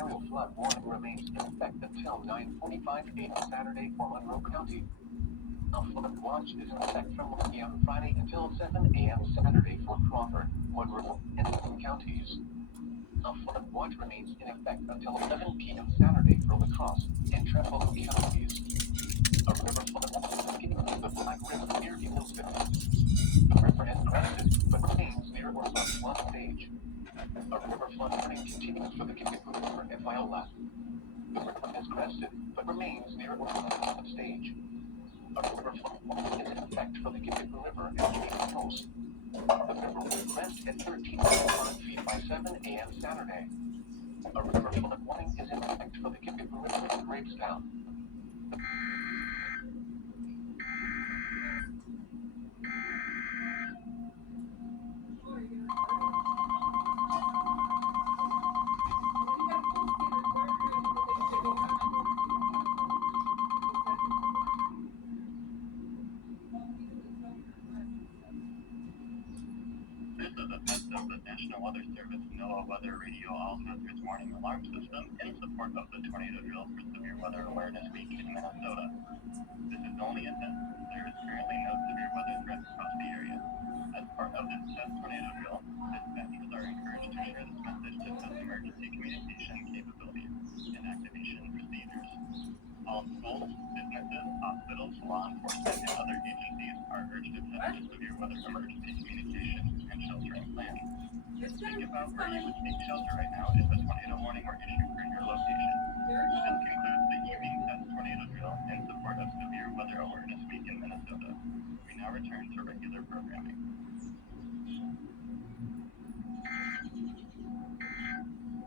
scenario flood warning remains in effect until 9:45 a.m. Saturday for Monroe County. A flood watch is in effect from 1 p.m. Friday until 7 a.m. Saturday for Crawford, Monroe, and Fulton counties. A flood watch remains in effect until 11 p.m. Saturday for La Crosse and Trumbull counties. A river flood watch is beginning of the Black River near Evansville. The river has crested, but remains near or above flood stage. A river flood warning continues for the Goodview River and Viola. The river has crested, but remains near or above flood stage. A river flood warning is in effect for the Goodview River and Cape Coast. The river will crest at 13.5 feet by 7 a.m. Saturday. A river flood warning is in effect for the Goodview River and Grapestown. This is a test of the National Weather Service NOAA Weather Radio All Hazards Warning Alarm System in support of the tornado drill for Severe Weather Awareness Week in Minnesota. This is only a test. There is currently no severe weather threat across the area. As part of this test tornado drill, dispatchers are encouraged to share this message to test emergency communication capabilities and activation procedures. All schools, businesses, hospitals, law enforcement, and other agencies are urged to test the severe weather emergency communication and sheltering plan. Think about where you would take shelter right now if a tornado warning were issued for your location. This concludes the evening test tornado drill in support of Severe Weather Awareness Week in Minnesota. We now return to regular programming.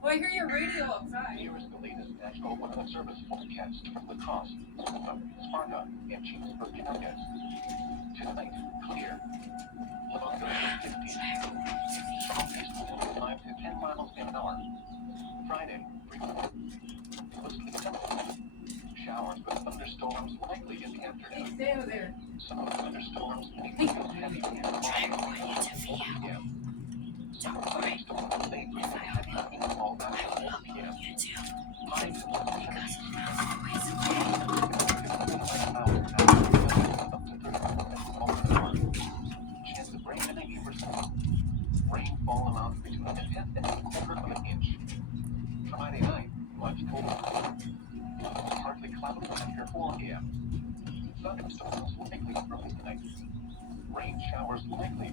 Oh, I hear your radio outside. Here is the latest National Weather Service forecast for La Crosse, Sparta, and Cheeseburg counties. Tonight, clear. Low 50. Southeast wind 5 to 10 miles an hour. Friday, mostly sunny. Showers with thunderstorms likely in the afternoon. Stay over there. Some thunderstorms may produce heavy rainfall at 4 p.m. Some thunderstorms may produce heavy rainfall after 4 p.m. Highs in the 70s. Up to 30 miles an hour. Chance of rain at 80%. Rainfall amount between a tenth and a quarter of an inch. Friday night, much colder. Partly cloudy after 4 p.m. Thunderstorms likely early tonight. Rain showers likely.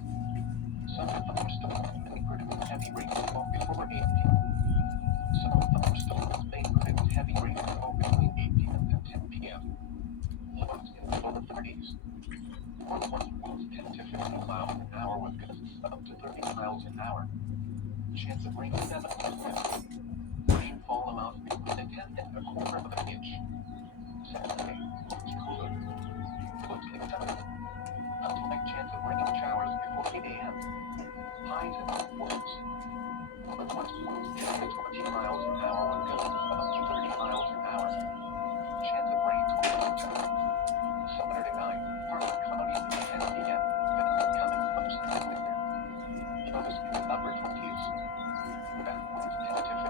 Some thunderstorms may produce heavy rainfall before 8 p.m. Some thunderstorms may produce heavy rainfall between 8 p.m. and 10 p.m. Lows in the low 30s. Northwest winds 10 to 15 miles an hour with gusts up to 30 miles an hour. Chance of rain 7%. Rainfall amount between a tenth and a quarter of an inch. Saturday, much cooler. Mostly sunny. A slight chance of rain and showers before 8 a.m. Highs in the 40s. Northwest winds 10 to 20 miles an hour with gusts up to 30 miles an hour. Chance of rain 22. Saturday night, partly cloudy at 10 p.m. Gusts coming mostly winter. Lows in the upper 20s. Back winds 10 to 15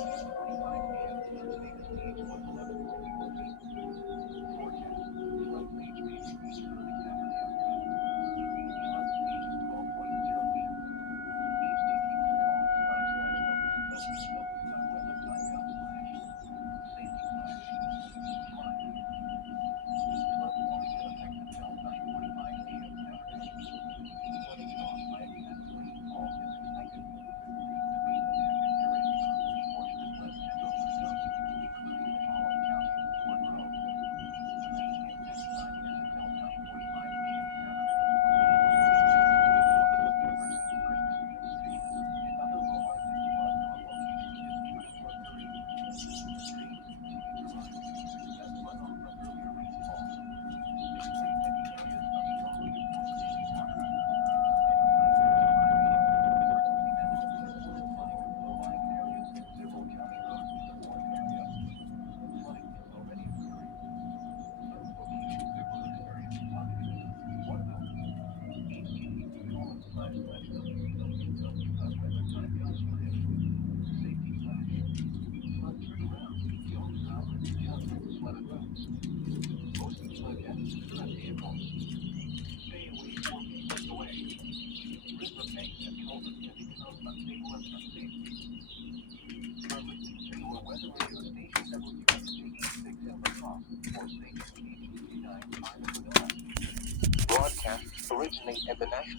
8:45 a.m. Thursday, the stage was 11.4 feet. Forecast. Flood stage may be reached early Saturday afternoon. Flood stage is 12.0 feet. http://www.weather.gov/safety/flood warning in effect until 9:45 a.m. Saturday. Flooding caused by excessive rainfall is expected. The main affected areas are a portion of west central Wisconsin, including the following counties: Monroe. The main impact time is until 9:45 a.m. Saturday. Anticipated flooding of University Creek, and other low-likely floods on location is Evansville, Missouri. Streams continue to rise as runoff from earlier rainfall. Despite many areas of strong accumulating water, at 9:45 a.m., emergency management reported flooding of low-lying areas and several county roads in the Fort area. Flooding is already occurring. Certain locations will experience flooding. Waterville. http://www.weather.gov/safety/flood turnaround. Don't stop just at flooded roads. Most flood damage to current vehicles. Stay away 4 feet away. River banks and culverts can become unstable and unsafe. You are listening to NOAA Weather Radio Station WSJE6 Lacrosse or Station HQ95 Broadcasts originate at the National